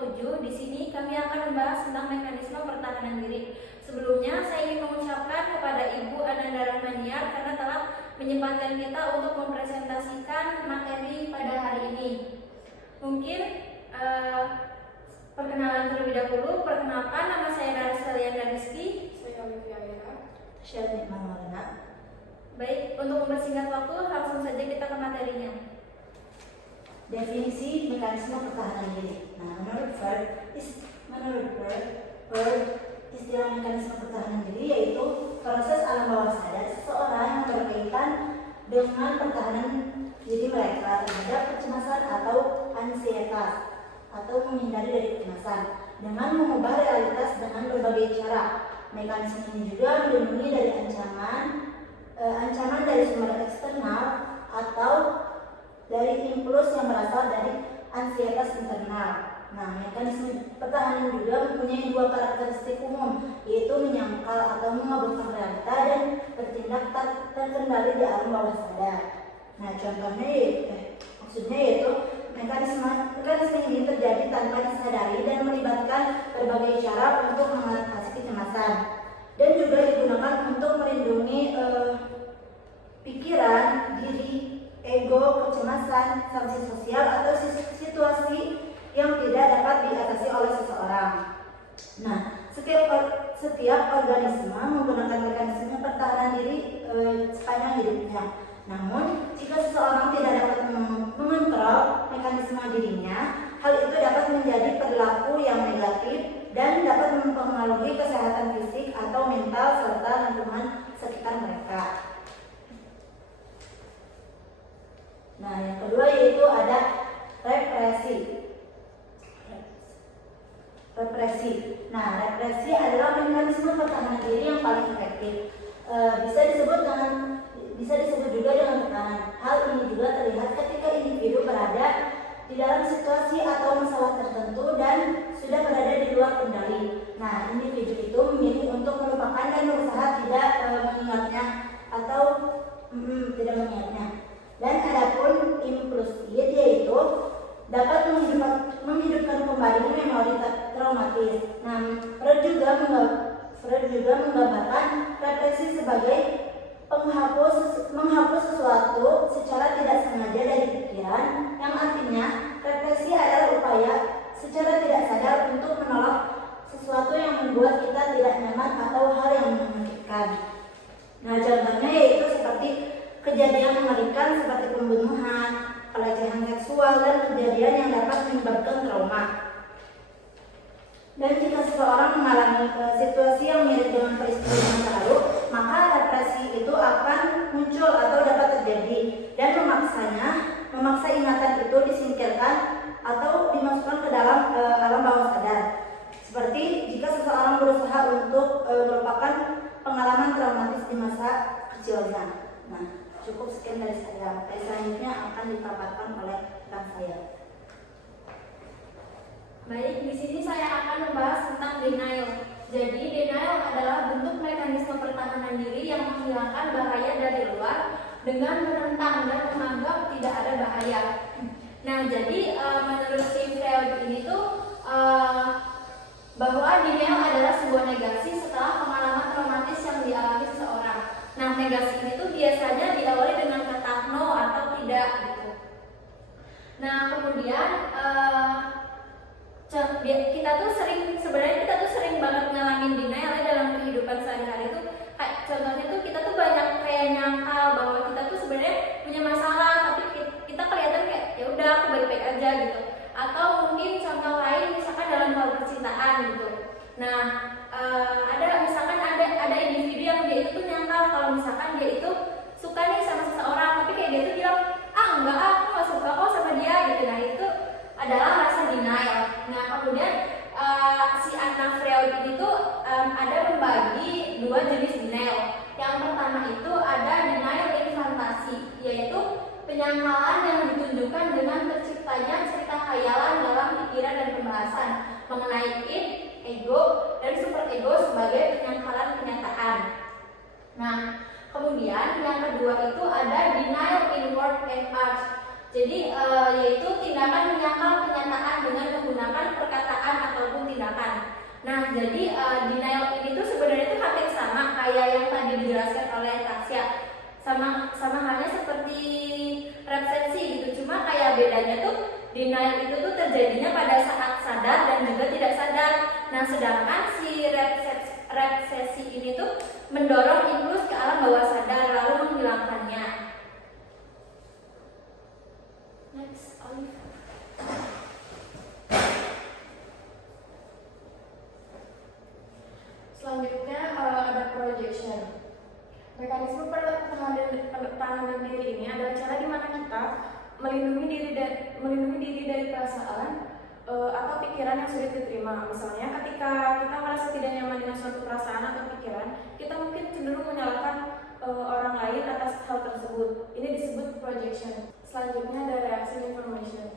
27. Di sini kami akan membahas tentang mekanisme pertahanan diri. Sebelumnya, saya ingin mengucapkan kepada Ibu Ananda Rahmaniar karena telah menyempatkan kita untuk mempresentasikan materi pada hari ini. Mungkin perkenalan terlebih dahulu. Perkenalkan, nama saya Rara Rizky. Saya Olivia Vera. Syarni Maulana. Baik, untuk mempersingkat waktu, langsung saja kita ke materinya. Definisi mekanisme pertahanan diri. Nah, menurut Freud, istilah mekanisme pertahanan diri yaitu proses alam bawah sadar seseorang yang berkaitan dengan pertahanan diri mereka terhadap kecemasan atau ansietas atau menghindari dari kecemasan dengan mengubah realitas dengan berbagai cara. Mekanisme ini juga dilindungi dari ancaman dari sumber eksternal atau dari impuls yang berasal dari ansietas internal. Nah, mekanisme pertahanan juga mempunyai dua karakteristik umum, yaitu menyangkal atau mengabaikan realita dan bertindak tak terkendali di alam bawah sadar. Nah, maksudnya yaitu mekanisme ini terjadi tanpa disadari dan melibatkan berbagai cara untuk mengatasi kecemasan dan juga digunakan untuk melindungi pikiran, diri, ego, kecemasan, sanksi sosial atau situasi yang tidak dapat diatasi oleh seseorang. Nah, setiap organisme menggunakan mekanisme pertahanan diri sepanjang hidupnya. Namun, jika seseorang tidak dapat mengontrol mekanisme dirinya, hal itu dapat menjadi perilaku yang negatif dan dapat mempengaruhi kesehatan fisik atau mental serta lingkungan sekitar mereka. Nah, yang kedua yaitu ada represi. Nah, represi adalah mekanisme pertahanan diri yang paling efektif. Bisa disebut juga dengan tekanan. Hal ini juga terlihat ketika individu berada di dalam situasi atau masalah tertentu dan sudah berada di luar kendali. Nah, individu itu memilih untuk melupakan dan berusaha tidak mengingatnya atau tidak mengingatnya. Dan adapun impulsif yaitu dapat menghidupkan kembali memori traumatis. Nah, Freud juga menggambarkan represi sebagai menghapus sesuatu secara tidak sengaja dari pikiran, yang artinya represi adalah upaya secara tidak sadar untuk menolak sesuatu yang membuat kita tidak nyaman atau hal yang menyakitkan. Nah, contohnya yaitu seperti kejadian mengerikan seperti pembunuhan, pelecehan seksual, dan kejadian yang dapat menyebabkan trauma. Dan jika seseorang mengalami situasi yang mirip dengan peristiwa yang lalu, maka represi itu akan muncul atau dapat terjadi dan memaksa ingatan itu disingkirkan atau dimasukkan ke dalam alam bawah sadar. Seperti jika seseorang berusaha untuk melupakan pengalaman traumatis di masa kecilnya. Nah, cukup sekian dari saya. Materi selanjutnya akan dipaparkan oleh rekan saya. Baik, di sini saya akan membahas tentang denial. Jadi, denial adalah bentuk mekanisme pertahanan diri yang menghilangkan bahaya dari luar dengan menentang dan menganggap tidak ada bahaya. Nah, jadi menurut si Freud ini tuh bahwa denial adalah sebuah negasi setelah pengalaman traumatis yang dialami seseorang. Nah, negasi ini tuh biasanya diawali dengan kata no atau tidak gitu. Nah, kemudian kita tuh sering banget ngalamin denial dalam kehidupan sehari-hari tuh. Kayak contohnya tuh kita tuh banyak kayak nyangkal bahwa kita tuh sebenarnya punya masalah, tapi kita kelihatan kayak ya udah aku baik-baik aja gitu. Atau mungkin contoh lain misalkan dalam hal percintaan gitu. Nah, ada individu yang dia itu nyangkal kalau misalkan dia itu suka nih sama seseorang, tapi kayak dia tuh bilang enggak, aku nggak suka kok sama dia gitu. Nah, itu adalah rasa denial. Nah, kemudian si Anna Freud ini tuh ada membagi dua jenis denial. Yang pertama itu ada denial infantasi, yaitu penyangkalan yang ditunjukkan dengan terciptanya cerita khayalan dalam pikiran dan pembahasan mengenai id, ego, dan superego sebagai penyangkalan kenyataan. Nah, kemudian yang kedua itu ada denial in word and art. Jadi yaitu tindakan menyangkal kenyataan dengan menggunakan perkataan menghilangkan. Nah, jadi denial ini tuh sebenarnya tuh hampir sama kayak yang tadi dijelaskan oleh Tasya. Sama halnya seperti refleksi gitu. Cuma kayak bedanya tuh denial itu tuh terjadinya pada saat sadar dan juga tidak sadar. Nah, sedangkan si refleksi ini tuh mendorong impuls ke alam bawah sadar lalu menghilangkannya. Next, Olive. Selanjutnya ada projection. Mekanisme pertahanan diri ini adalah cara di mana kita melindungi diri dari perasaan atau pikiran yang sulit diterima. Misalnya ketika kita merasa tidak nyaman dengan suatu perasaan atau pikiran, kita mungkin cenderung menyalahkan orang lain atas hal tersebut. Ini disebut projection. Selanjutnya ada reaksi formation.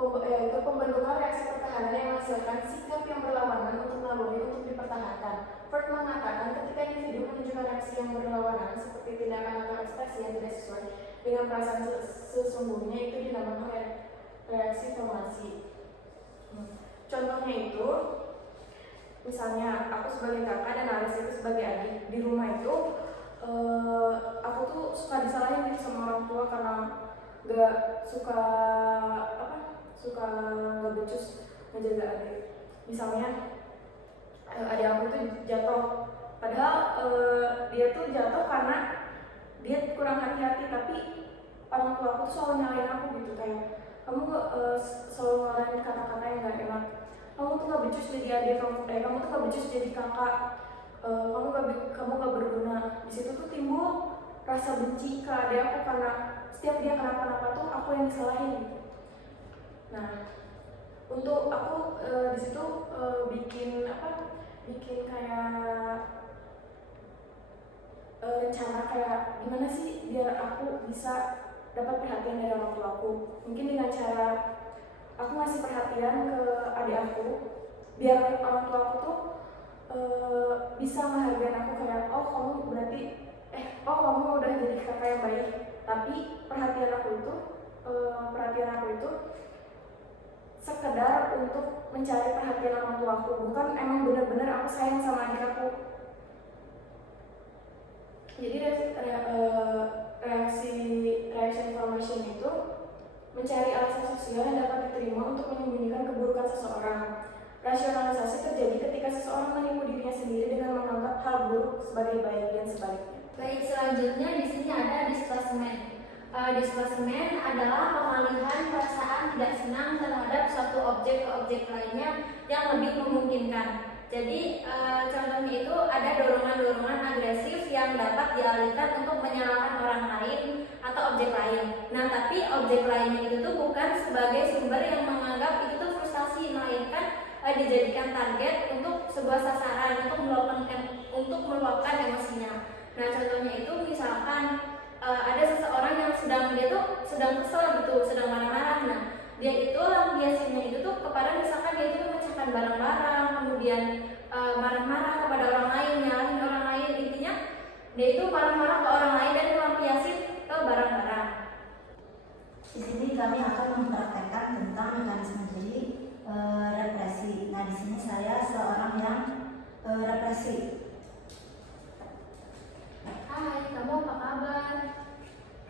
Yaitu pembentukan reaksi pertahanan yang menghasilkan sikap yang berlawanan untuk naluri untuk dipertahankan. Freud mengatakan ketika individu menunjukkan reaksi yang berlawanan seperti tindakan atau ekspresi yang tidak sesuai dengan perasaan sesungguhnya, itu dinamakan reaksi formasi. Contohnya itu, misalnya aku sebagai kakak dan Aris itu sebagai adik. Di rumah itu aku tuh suka disalahin gitu sama orang tua karena gak suka gak becus ngejaga adik. Misalnya adik aku tuh jatuh, padahal dia tuh jatuh karena dia kurang hati-hati, tapi orang tua aku tuh selalu nyalain aku gitu, kayak kamu selalu ngeluarin kata-kata yang gak enak, kamu tuh gak becus jadi adik, kamu tuh gak becus jadi kakak, kamu gak berguna. Di situ tuh timbul rasa benci ke adik aku karena setiap dia kenapa-napa tuh aku yang disalahin gitu. Nah, untuk aku di situ bikin kayak rencana kayak gimana sih biar aku bisa dapat perhatian dari orang tua aku. Mungkin dengan cara aku ngasih perhatian ke adik aku, biar orang tua aku tuh bisa menghargai aku kayak kamu udah jadi kakak yang baik. Tapi perhatian aku itu sekedar untuk mencari perhatian orang tua aku, bukan emang benar-benar aku sayang sama adik aku. Jadi reaction formation itu mencari alasan sosial yang dapat diterima untuk menyembunyikan keburukan seseorang. Rasionalisasi terjadi ketika seseorang menipu dirinya sendiri dengan menganggap hal buruk sebagai baik dan sebaliknya. Baik, selanjutnya di sini ada displacement. Displacement adalah pengalihan perasaan tidak senang terhadap suatu objek ke objek lainnya yang lebih memungkinkan. Jadi contohnya itu ada dorongan-dorongan agresif yang dapat dialihkan untuk menyalahkan orang lain atau objek lain. Nah, tapi objek lainnya itu tuh bukan sebagai sumber yang menganggap itu tuh frustasi, melainkan dijadikan target untuk sebuah sasaran untuk meluapkan emosinya. Nah, contohnya itu misalkan ada seseorang yang sedang kesel gitu, sedang marah-marah. Nah, dia itu lampiasinnya itu tuh kepada misalkan dia itu memecahkan barang-barang, kemudian marah-marah kepada orang lain, nyalahin orang lain. Intinya dia itu marah-marah ke orang lain dan melampiasin ke barang-barang. Di sini kami akan mempraktekkan tentang mekanisme diri represi. Nah, di sini saya seorang yang represi. Hai, kamu apa kabar?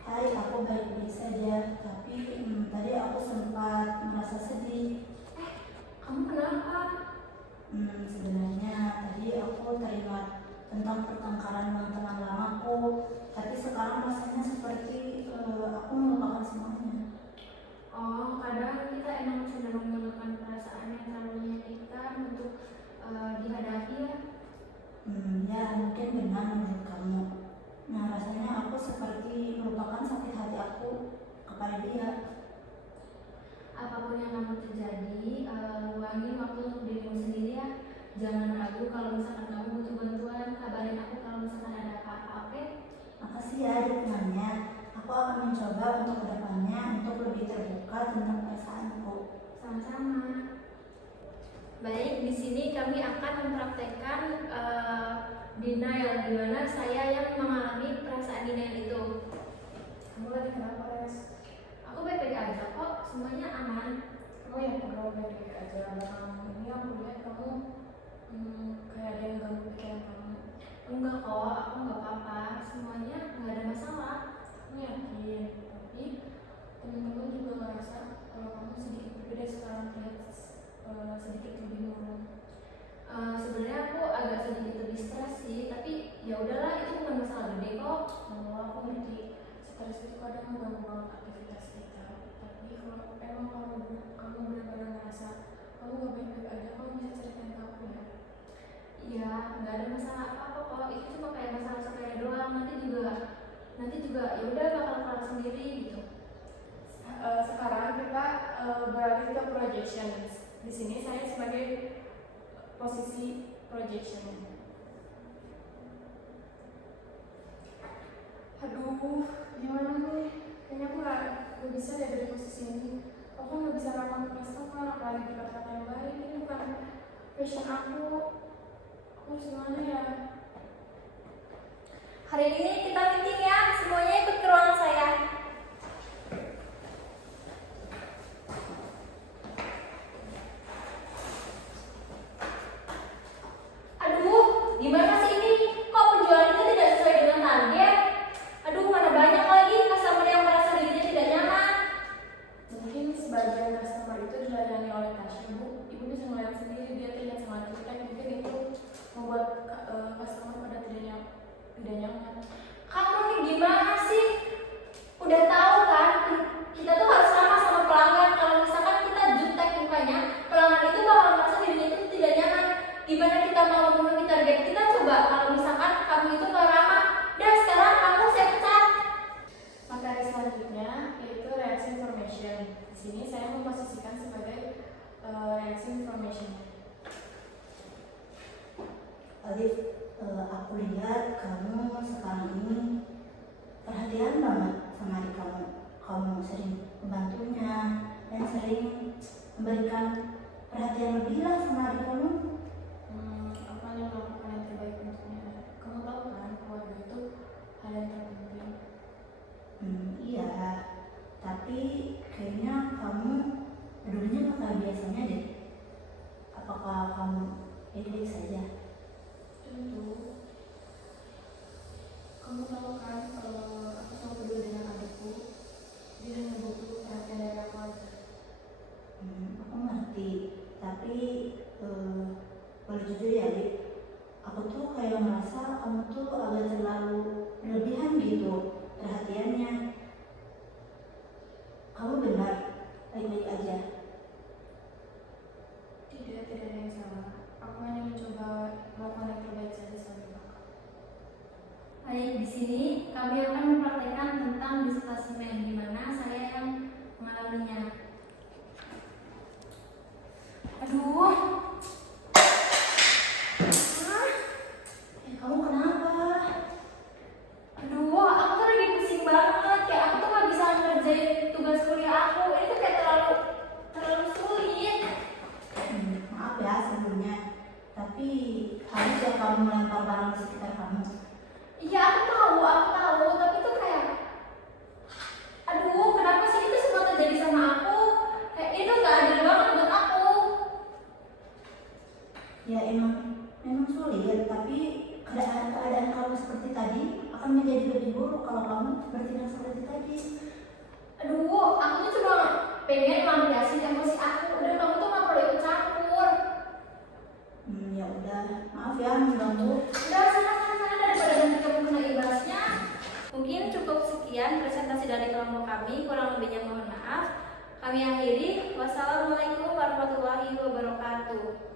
Hai, aku baik-baik saja, tapi tadi aku sempat merasa sedih. Kamu kenapa? Sebenarnya tadi aku teringat tentang pertengkaran dengan teman lamaku, tapi sekarang rasanya seperti aku melupakan semuanya. Oh, kadang kita emang cenderung menemukan perasaan yang terlalu menyakitkan untuk dihadapi ya. Ya, mungkin benar menurut kamu. Nah, rasanya aku seperti melupakan sakit hati aku kepada dia. Apapun yang kamu terjadi, luangin waktu untuk dirimu sendiri ya. Jangan ragu kalau misalkan kamu butuh bantuan, kabarin aku kalau misalkan ada apa-apa, oke? Makasih ya dukungannya. Aku akan mencoba untuk kedepannya untuk lebih terbuka tentang perasaanku. Sama-sama. Baik, di sini kami akan mempraktekkan denial, di mana saya yang mengalami perasaan denial itu. Kamu lagi kenapa, Res? Aku baik-baik aja kok, semuanya aman. kamu yakin kamu baik-baik aja? Belakangan ini aku lihat kamu kayak ada yang ganggu pikiran kamu. Enggak kok, aku nggak apa-apa, semuanya nggak ada masalah. Aku yakin, tapi teman-teman juga ngerasa kalau kamu sedikit berbeda sekarang, terlihat sedikit lebih murung. Sebenarnya aku agak sedikit lebih stres sih, tapi ya udahlah, itu bukan masalah gede kok. Oh, aku ngerti. Stres itu kadang mengganggu banget aktivitas kita. Tapi kalau emang kamu benar-benar ngerasa kamu gak baik-baik aja, kamu bisa ceritain ke aku ya. Iya, nggak ada masalah apa-apa kok. Itu cuma kayak masalah sepele doang. Nanti juga ya udah bakal kelar sendiri gitu. Sekarang kita beralih ke projection. Di sini saya sebagai posisi projection. Aduh, gimana nih? Kayaknya aku gak bisa deh dari posisi ini. Aku gak bisa ramah ke customer, apalagi kata-kata yang baik. Ini bukan passion aku. Aku harus gimana ya? Hari ini kita meeting ya, semuanya ikut ke ruangan saya. Aduh, gimana sih ini? Kok penjualannya tidak sesuai dengan target? Aduh, mana banyak lagi customer yang merasa dirinya tidak nyaman. Mungkin sebagian customer itu dilayani oleh Tasya, Bu. Ibu bisa melihat sendiri dia terlihat sangat jutek. Mungkin itu membuat customer pada tidak nyaman. Kamu nih gimana sih? Udah tahu kan, kita tuh harus ramah sama pelanggan. Kalau misalkan kita jutek mukanya, pelanggan itu bakal merasa dirinya itu tidak nyaman. Gimana kita mau memenuhi target kita? Coba kalau misalkan kamu itu gak ramah, dan sekarang kamu saya pecat. Materi selanjutnya yaitu reaksi information. Di sini saya memposisikan sebagai reaksi information. Alif, aku lihat kamu sekarang ini perhatian banget sama adik kamu. Kamu sering membantunya dan sering memberikan perhatian lebih lah sama adik kamu. Aku hanya melakukan yang terbaik untuknya. Kamu tahu kan, keluarga itu hal yang terpenting. Iya, tapi kayaknya kamu pedulinya bukan kayak biasanya deh. Apakah kamu baik-baik saja? Tentu. Kamu tahu kan, aku selalu peduli dengan adikku. Dia hanya butuh perhatian dari aku aja. Aku ngerti, tapi boleh jujur ya, Dik. Aku tuh kayak merasa kamu tuh agak terlalu berlebihan gitu perhatiannya. Kamu benar, baik-baik aja. Tidak ada yang salah. Aku hanya mencoba melakukan yang terbaik saja sebagai kakak. Baik, di sini kami akan mempraktekkan tentang displacement, di mana saya yang mengalaminya. Aduh, Kamu kenapa? aduh, aku tuh lagi pusing banget. Kayak aku tuh gak bisa ngerjain tugas kuliah aku. Ini tuh kayak terlalu sulit. Maaf ya sebelumnya, tapi harus ya kamu melempar barang di sekitar kamu. Iya, aku tahu, tapi tuh kayak, aduh, kenapa sih itu semua terjadi sama aku? Kayak itu gak adil banget buat aku. Ya memang sulit, tapi keadaan kamu seperti tadi akan menjadi lebih buruk kalau kamu bertindak seperti tadi. Aduh, aku tuh cuma pengen melampiaskan emosi aku. Udah, kamu tuh gak perlu ikut campur. Ya udah, maaf ya mengganggu. Udah, sana daripada nanti kamu kena imbasnya. Mungkin cukup sekian presentasi dari kelompok kami. Kurang lebihnya mohon maaf. Kami akhiri. Wassalamualaikum warahmatullahi wabarakatuh.